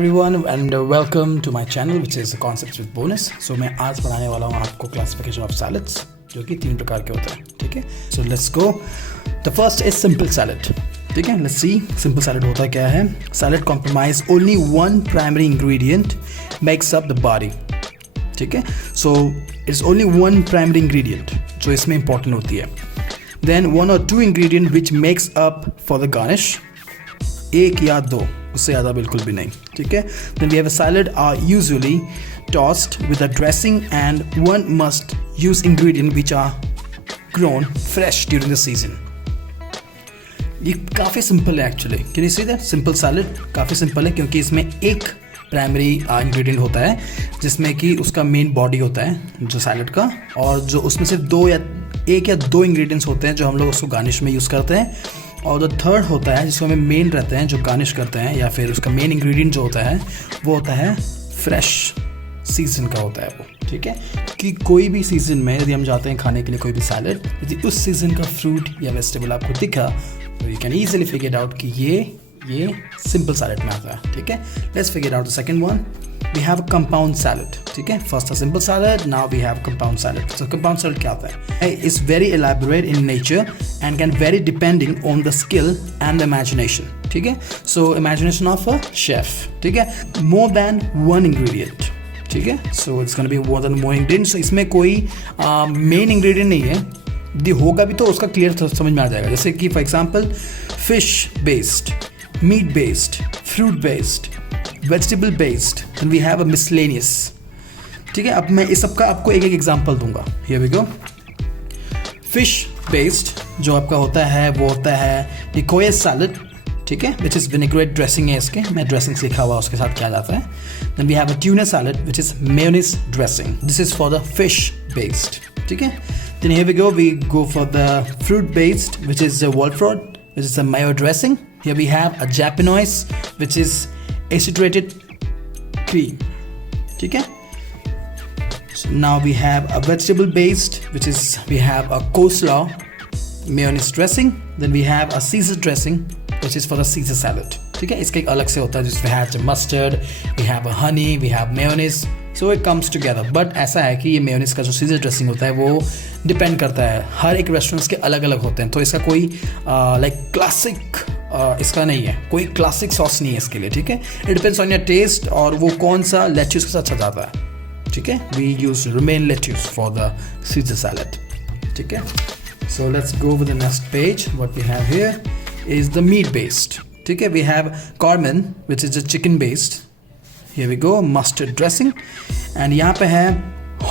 everyone and welcome to my channel which is Concepts with Bonus. So मैं आज पढ़ाने वाला हूँ आपको क्लासिफिकेशन ऑफ सैलड्स जो कि 3 प्रकार के होते हैं. ठीक है, so let's go. The first is simple salad. ठीक है, लेट्स सी सिंपल सैलड होता क्या है. Salad compromise only one primary ingredient makes up the body. ठीक है, so it's only one primary ingredient जो इसमें इंपॉर्टेंट होती है. Then 1 or 2 ingredient which makes up for the garnish. 1 या 2, उससे ज़्यादा बिल्कुल भी नहीं. ठीक है, then we have a salad are usually tossed with a dressing and one must use ingredient which are grown fresh during the season. ये काफ़ी सिंपल है actually. Can you see that simple salad काफ़ी simple है क्योंकि इसमें एक primary ingredient होता है जिसमें कि उसका मेन बॉडी होता है जो सैलड का, और जो उसमें से 1 या 2 इंग्रेडिएंट्स होते हैं जो हम लोग उसको गार्निश में यूज़ करते हैं. और द थर्ड होता है जिसको हमें मेन रहते हैं जो गार्निश करते हैं, या फिर उसका मेन इंग्रेडिएंट जो होता है वो होता है फ्रेश सीजन का होता है वो. ठीक है, कि कोई भी सीज़न में यदि हम जाते हैं खाने के लिए कोई भी सैलड, यदि उस सीज़न का फ्रूट या वेजिटेबल आपको दिखा तो you can easily figure out कि ये सिंपल सैलड में आता है. ठीक है, let's figure out the second one. We have compound salad. ठीक है, फर्स्ट था simple salad, now we have compound salad. So compound salad क्या होता है? It's very elaborate in nature and can vary depending on the skill and the imagination. ठीक है, so imagination of a chef. ठीक है, मोर than 1 ingredient. ठीक है, so it's gonna be more than 1 ingredient. So इसमें कोई मेन इंग्रेडिएंट नहीं है. यदि होगा भी तो उसका क्लियर समझ में आ जाएगा. जैसे कि for example fish based, meat based, fruit based, vegetable based, and we have a miscellaneous. ठीक है, अब मैं इस सब का आपको एक एग्जांपल दूंगा. Here we go. Fish based जो आपका होता है वो होता है निकोयस सैलड. ठीक है, विच इज़ विनेग्रेट ड्रेसिंग है इसके, मैं ड्रेसिंग सीखा हुआ उसके साथ किया जाता है. Then we have a tuna salad which is mayonnaise dressing. This is for the fish based. ठीक है, then here we go for the fruit based which is Waldorf which is a mayo dressing. Here we have a Japanoise which is acidulated cream. ठीक है, so now we have a vegetable based which is we have a coleslaw mayonnaise dressing. Then we have a Caesar dressing which is for the Caesar salad. ठीक है, इसका एक अलग से होता है जिसमें have the mustard, we have a honey, we have mayonnaise. So it comes together. But ऐसा है कि ये मेयोनीज का जो सीजर ड्रेसिंग होता है वो डिपेंड करता है, हर एक रेस्टोरेंट्स के अलग अलग होते हैं. तो इसका कोई लाइक क्लासिक इसका नहीं है, कोई क्लासिक सॉस नहीं है इसके लिए. ठीक है, it depends on your taste और वो कौन सा लेट्यूस के साथ अच्छा जाता है. ठीक है, we use romaine lettuce for the Caesar salad. ठीक है, so let's go with the next page. What we have here is the meat based. ठीक है, we have corman which is a chicken based. Here we go, mustard dressing. And यहाँ पे है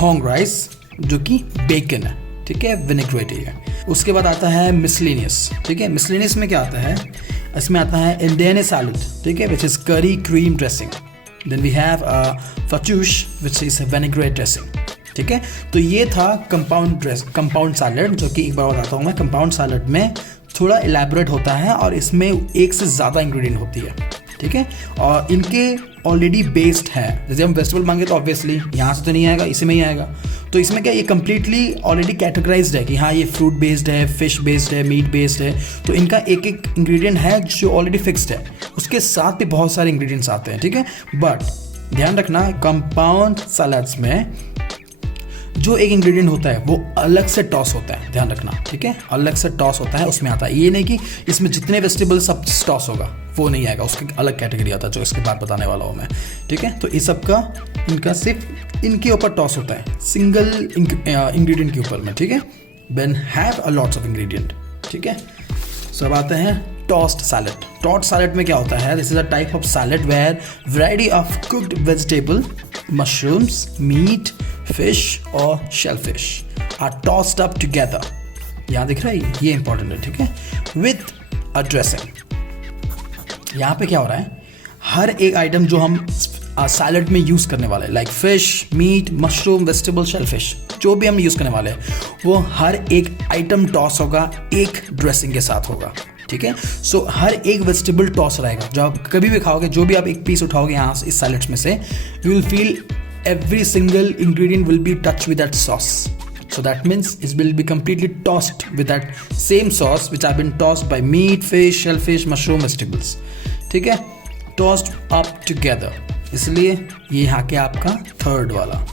Hong rice जो कि bacon है. ठीक है, विनेग्रेट है. उसके बाद आता है मिसलेनियस. ठीक है, मिसलेनियस में क्या आता है? इसमें आता है इंडियन सैलड. ठीक है, which is curry cream dressing. Then we have fattoush which is vinaigrette dressing. ठीक है, तो ये था कंपाउंड सैलड जो कि एक बार बताता हूँ मैं. कंपाउंड सैलड में थोड़ा एलैबोरेट होता है और इसमें 1 से ज़्यादा इंग्रेडिएंट होती है. ठीक है, और इनके ऑलरेडी बेस्ड है. जैसे हम वेजिटेबल मांगे तो ऑब्वियसली यहाँ से तो नहीं आएगा, इसी में ही आएगा. तो इसमें क्या ये कम्प्लीटली ऑलरेडी कैटेगराइज्ड है कि हाँ ये फ्रूट बेस्ड है, फिश बेस्ड है, मीट बेस्ड है. तो इनका एक इंग्रेडिएंट है जो ऑलरेडी फिक्स्ड है. उसके साथ भी बहुत सारे इंग्रेडिएंट्स आते हैं. ठीक है, बट ध्यान रखना कंपाउंड सैलड्स में जो एक इंग्रेडिएंट होता है वो अलग से टॉस होता है. ध्यान रखना. ठीक है, अलग से टॉस होता है, उसमें आता है. ये नहीं कि इसमें जितने वेजिटेबल सब टॉस होगा, वो नहीं आएगा. उसका अलग कैटेगरी आता है जो इसके बाद बताने वाला हूँ मैं. ठीक है, तो इस सब का इनका सिर्फ इनके ऊपर टॉस होता है, सिंगल इंग्रेडिएंट के ऊपर में. ठीक है, then have a lots of ingredient. ठीक है, सो अब आते हैं टॉस्ड सैलड. टॉस्ड सैलड में क्या होता है? This is a type of salad where variety of cooked vegetable, mushrooms, meat, fish or shellfish are tossed up together. यहाँ दिख रहा है, ये इंपॉर्टेंट है. ठीक है, with a dressing. यहाँ पे क्या हो रहा है? हर एक आइटम जो हम सैलड में यूज़ करने वाले हैं, like fish, meat, mushroom, vegetable, shellfish, जो भी हम यूज़ करने वाले हैं वो हर एक आइटम टॉस होगा, एक ड्रेसिंग के साथ होगा. ठीक है, सो हर एक वेजिटेबल टॉस रहेगा. जो आप कभी भी खाओगे, जो भी आप एक पीस उठाओगे यहाँ से इस सैलड्स में से, you will feel every single ingredient will be touched with that sauce. So that means it will be completely tossed with that same sauce which have been tossed by meat, fish, shellfish, mushroom, vegetables. ठीक है, tossed up together, इसलिए ये यहाँ के आपका third वाला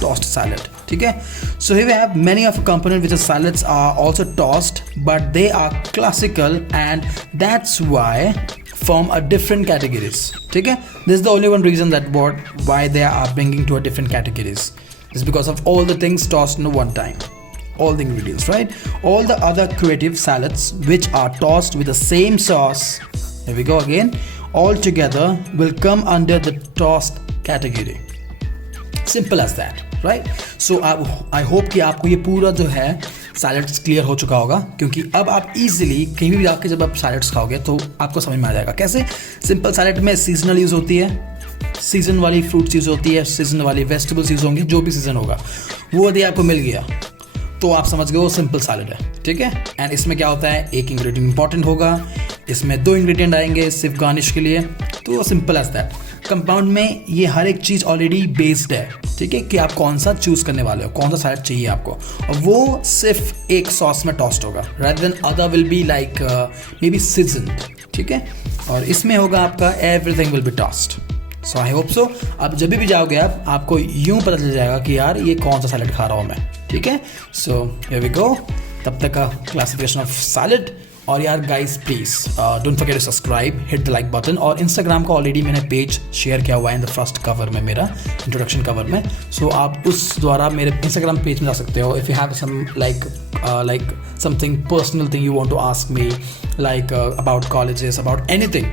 tossed salad. ठीक है, so here we have many of the components which are salads are also tossed, but they are classical and that's why form a different categories. ठीक है, this is the only one reason that why they are bringing to a different categories is because of all the things tossed in one time, all the ingredients, right? All the other creative salads which are tossed with the same sauce, here we go again, all together will come under the tossed category. Simple as that, right? So I hope कि आपको ये पूरा जो है salads clear हो चुका होगा, क्योंकि अब आप इजीली कहीं भी जाके जब आप सैलड्स खाओगे तो आपको समझ में आ जाएगा कैसे. सिंपल सैलड में सीजनल यूज़ होती है, सीजन वाली फ्रूट्स यूज़ होती है, सीजन वाली वेजिटेबल्स यूज़ होंगी, जो भी सीजन होगा वो यदि आपको मिल गया तो आप समझ गए वो सिंपल सैलड है. ठीक है, एंड इसमें क्या होता है, एक इंग्रेडिएंट इंपॉर्टेंट होगा, इसमें 2 इंग्रेडिएंट आएंगे सिर्फ गार्निश के लिए, तो सिंपल एज दैट. कंपाउंड में ये हर एक चीज़ ऑलरेडी बेस्ड है. ठीक है, कि आप कौन सा चूज़ करने वाले हो, कौन सा सैलड चाहिए आपको, और वो सिर्फ एक सॉस में टॉस्ट होगा, rather than other will be like may be seasoned. ठीक है, और इसमें होगा आपका everything will be toast. So I hope so अब जब भी जाओगे आप, आपको यूँ पता चल जाएगा कि यार ये कौन सा सैलड खा रहा हूँ मैं. ठीक है, सो हियर वी गो. तब तक का क्लासिफिकेशन ऑफ सैलड. और यार guys please don't forget to subscribe, hit the like button. और इंस्टाग्राम का ऑलरेडी मैंने पेज शेयर किया हुआ है इन द फर्स्ट कवर में, मेरा इंट्रोडक्शन कवर में. सो आप उस द्वारा मेरे इंस्टाग्राम पेज में जा सकते हो. If you have some like something personal thing you want to ask me, like about colleges, about anything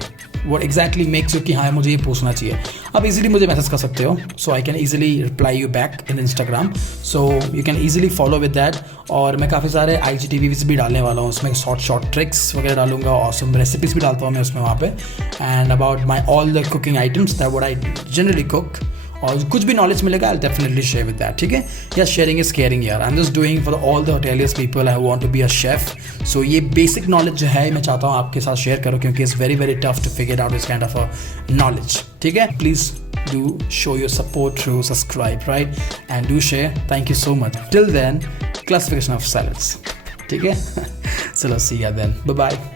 what exactly makes you कि हाँ मुझे ये पूछना चाहिए, आप इजीली मुझे मैसेज कर सकते हो. So I can easily reply you back in Instagram, so you can easily follow with that. और मैं काफ़ी सारे IGTV भी डालने वाला हूँ, उसमें शॉर्ट ट्रिक्स वगैरह डालूंगा, और some रेसिपीज़ भी डालता हूँ मैं उसमें वहाँ पे. And about my all the cooking items that what I generally cook, और कुछ भी नॉलेज मिलेगा I definitely share with that. ठीक है, या शेयरिंग इज केयरिंग यार. I am just doing for all the hoteliers people I want to be a chef. So ये basic knowledge जो है मैं चाहता हूँ आपके साथ शेयर करूँ, क्योंकि it's very very tough to figure out this kind of a knowledge. ठीक है, please do show your support through subscribe, right, and do share. Thank you so much. Till then, classification of salads. ठीक है, चलो see ya then. Bye bye.